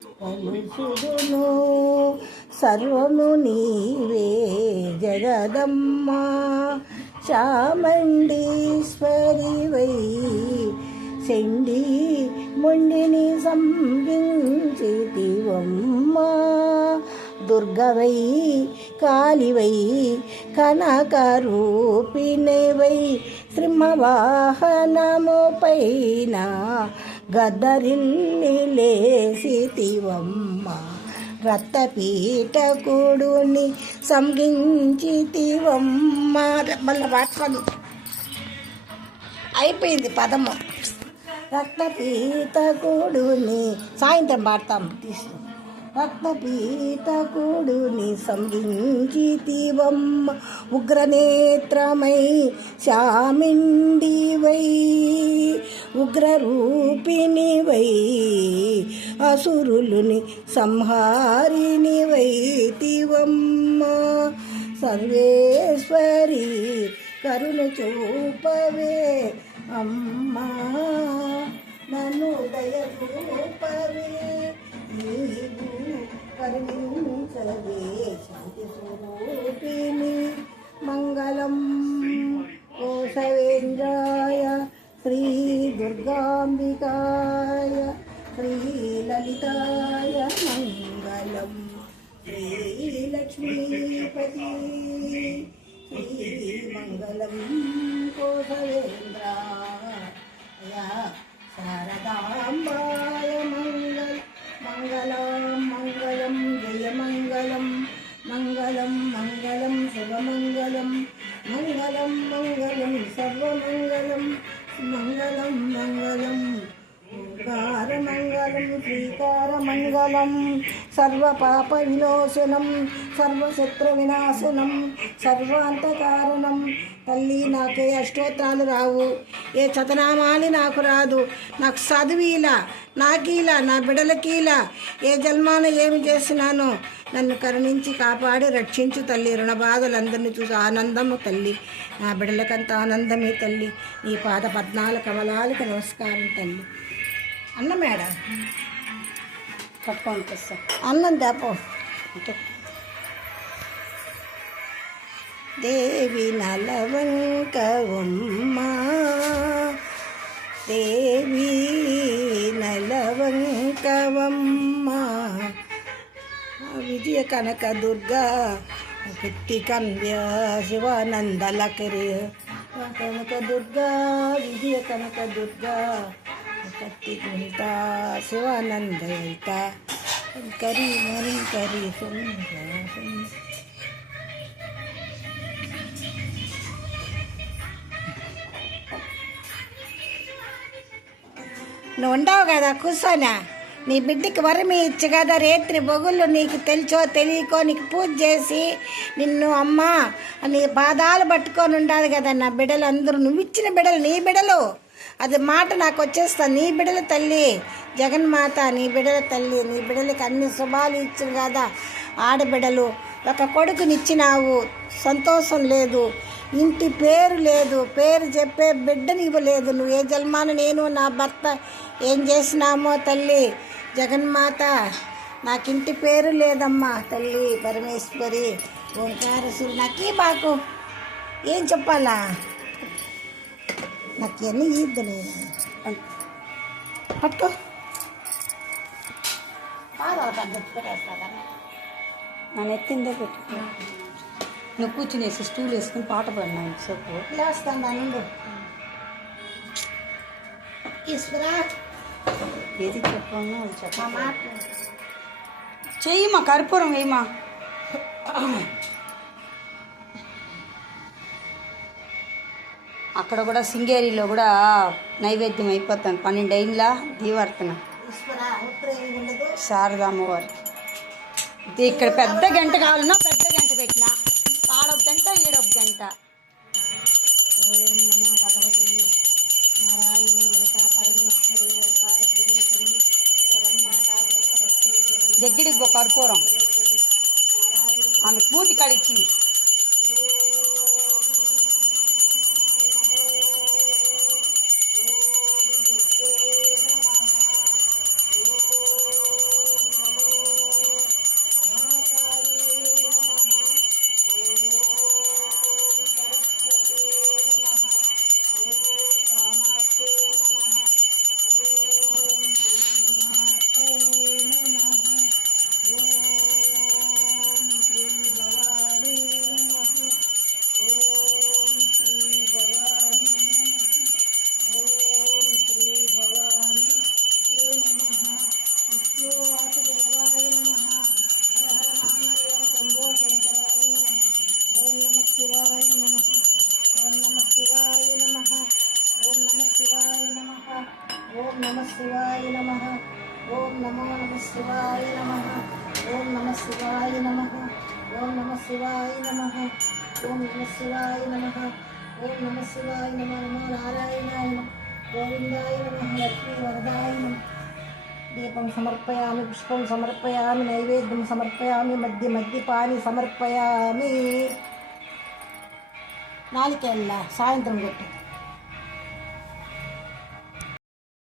కలుసుదును సర్వము నీవే జగదమ్మా చాముండేశ్వరివై చెండి మొండిని సంవించితివమ్మా దుర్గవై కాళివై కనకరూపిణివై సింహవాహనముపైన గద్దరిల్లి లేసితివమ్మ రక్తపీఠకుడుని సంగించితివమ్మ. మళ్ళీ పాడుతాను, అయిపోయింది పదము. రక్తపీఠకుడుని సాయంత్రం పాడతాం తీసు. రక్తపీఠకుడుని సంగించితివమ్మ ఉగ్రనేత్రమై శామిండివై ఉగ్రరూపిణివై అసురులుని సంహారిణివై తివమ్మ సర్వేశ్వరి కరుణ చూపవే అమ్మా నన్ను దయ చూపవే నీవు కరుణించవే శాంతి స్వరూపిణి మంగళం కోసవేంద్రాయ శ్రీ దుర్గాంబికాయ శ్రీ లలితాయ మంగళం శ్రీ లక్ష్మీపతి శ్రీ మంగళం కోసవేంద్రాయ శారదాంబాయ మంగళం మంగళం జయమంగళం మంగళం మంగళం శుభమంగళం మంగళం మంగళం సర్వమంగళం మంగళం మంగళం ఓంకారమంగళం శ్రీకారమంగళం సర్వపాప వినాశనం సర్వశత్రు వినాశనం సర్వాంతకారణం. తల్లి నాకే అష్టోత్తరాలు రావు, ఏ చతనామాని నాకు రాదు, నాకు చదువులా నాకీలా నా బిడలకీలా ఏ జన్మాన ఏమి చేసినానో నన్ను కరుణించి కాపాడి రక్షించు తల్లి. రుణ బాధలందరినీ చూసి ఆనందము తల్లి, నా బిడలకంత ఆనందమే తల్లి. నీ పాద పద్నాల కమలాలకు నమస్కారం తల్లి. అన్న మేడం పట్టుకోండి సార్, అన్నం తేపో. దేవి నలవంకవమ్మా దేవి నలవంకవమ్మా విజయ కనక దుర్గా కీర్తి కన్య శివానందలకరి కనక దుర్గా విజయ కనక దుర్గా కత్తి గుంట శివానందయిత కరి మరి కరి నువ్వు ఉండవు కదా కూర్చోనా, నీ బిడ్డకి వరమి ఇచ్చు కదా రేత్రి బొగుళ్ళు నీకు తెలుసో తెలియకో నీకు పూజ చేసి నిన్ను అమ్మ నీ పాదాలు పట్టుకొని ఉండాలి కదా. నా బిడ్డలు అందరూ నువ్వు ఇచ్చిన బిడ్డలు నీ బిడ్డలు, అది మాట నాకు వచ్చేస్తాను. నీ బిడ్డల తల్లి జగన్మాత, నీ బిడ్డల తల్లి, నీ బిడ్డలకి అన్ని శుభాలు ఇచ్చిన కదా. ఆడబిడ్డలు ఒక కొడుకునిచ్చినావు, సంతోషం లేదు, ఇంటి పేరు లేదు, పేరు చెప్పే బిడ్డని ఇవ్వలేదు. నువ్వు ఏ జన్మాన నేను నా భర్త ఏం చేసినామో తల్లి జగన్మాత, నాకింటి పేరు లేదమ్మా తల్లి పరమేశ్వరి ఓంకారసులు. నాకీ బాకు ఏం చెప్పాలా, నాకు ఎన్ని ఈద్దు నేను పట్టు నన్ను ఎత్తిందే పెట్టు. నువ్వు కూర్చునేసి స్టూల్ వేసుకుని పాట పాడినాను సేపు లేస్తాను నన్ను ఈశ్వరా ఏది చెప్పామో అది చెప్ప మాట చెయ్యమ్మా, కర్పూరం వేయమా. అక్కడ కూడా శృంగేరిలో కూడా నైవేద్యం అయిపోతాను. 12 అయిందా దీవార్తన శారదామ్మవారికి. ఇక్కడ పెద్ద గంట కావాలన్నా పెద్ద గంట పెట్టిన, ఆడొక గంట ఈడొక గంట. దగ్గరికి ఒక కర్పూరం ఆమె మూతి కడిచి శివాయ నమః. ఓం నమః శివాయ నమః. ఓం నమః శివాయ నమః. ఓం నమః శివాయ నమః. ఓం నమః శివాయ నమః. నమో నారాయణాయ నమః. గోవిందాయ నమః. లక్ష్మీ వరదాయ నమః. దీపం సమర్పయామి, పుష్పం సమర్పయామి, నైవేద్యం సమర్పయామి, మద్యపాని సమర్పయామి. నాలుకేళ్ళ సాయంత్రం కొట్టు.